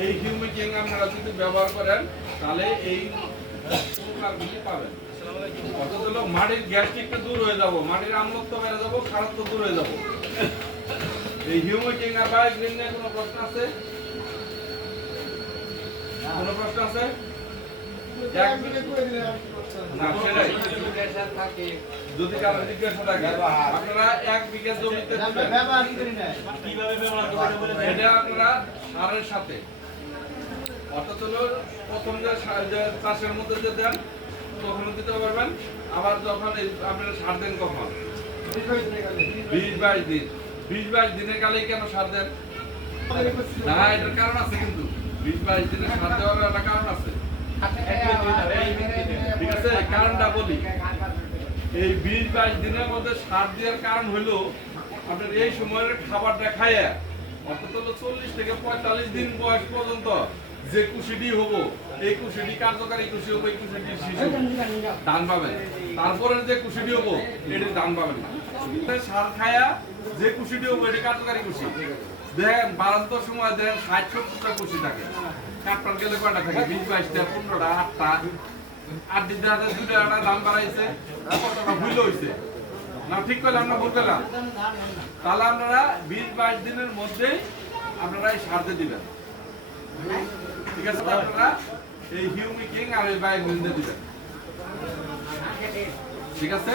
এই হিউমিকিং আপনারা যদি ব্যবহার করেন তাহলে এই উপকারগুলি পাবেন। অর্থাৎ হলো মাটির গ্যাস্ট্রিকটা দূর হয়ে যাব, মাটির আমলত্ব বেড়ে যাব, খারাপ দূর হয়ে যাব। এই হিউমিকিং আর বায়োগ্রিন নিয়ে কোনো প্রশ্ন আছে? কোনো প্রশ্ন আছে? যদি কারো জিজ্ঞাসা থাকে আপনারা 1 বিঘা জমিতে এটা আপনারা সারের সাথে, অর্থাৎ হলো প্রথম যে চাষের মধ্যে যে দেন তখনও দিতে পারবেন, আবার যখন আপনারা সার দেন কখন 20-22 দিন। 20-22 দিনের কালেই কেন সার দেন? না, এটার কারণ আছে, কিন্তু 20-22 দিনের সার দেওয়ার একটা কারণ আছে। ঠিক আছে, কারণটা বলি। এই 20-22 দিনের মধ্যে সার দেওয়ার কারণ হলো আপনার এই সময়ের খাবারটা খাইয়া, অর্থাৎ হলো 40 থেকে 45 দিন বয়স পর্যন্ত যে কুশিটি হবো, এই কুশিটি কার্যকারী কুশি হবো, এই কুশিটি শিশু ধান পাবেন। তারপরে যে কুশিটি হবো এটি ধান পাবেন না। সার খায়া যে কুশিটি হবো এটি কার্যকারী কুশি। দেখেন বারান্তর সময় দেখেন 60-70টা কুশি থাকে, কাটপার গেলে কয়টা থাকে? 20-22টা, 15টা, 8টা। 8 দিন ধরে 2টা ধান বাড়াইছে, কতটা ভুল হয়েছে না? ঠিক করলাম না ভুল করলাম? তাহলে আপনারা 20-22 দিনের মধ্যেই আপনারা এই সার দিয়ে দিবেন। ঠিক আছে, আপনারা এই হিউমিকিং আর এই বায়োগ্রিন দিয়ে দিবেন। ঠিক আছে।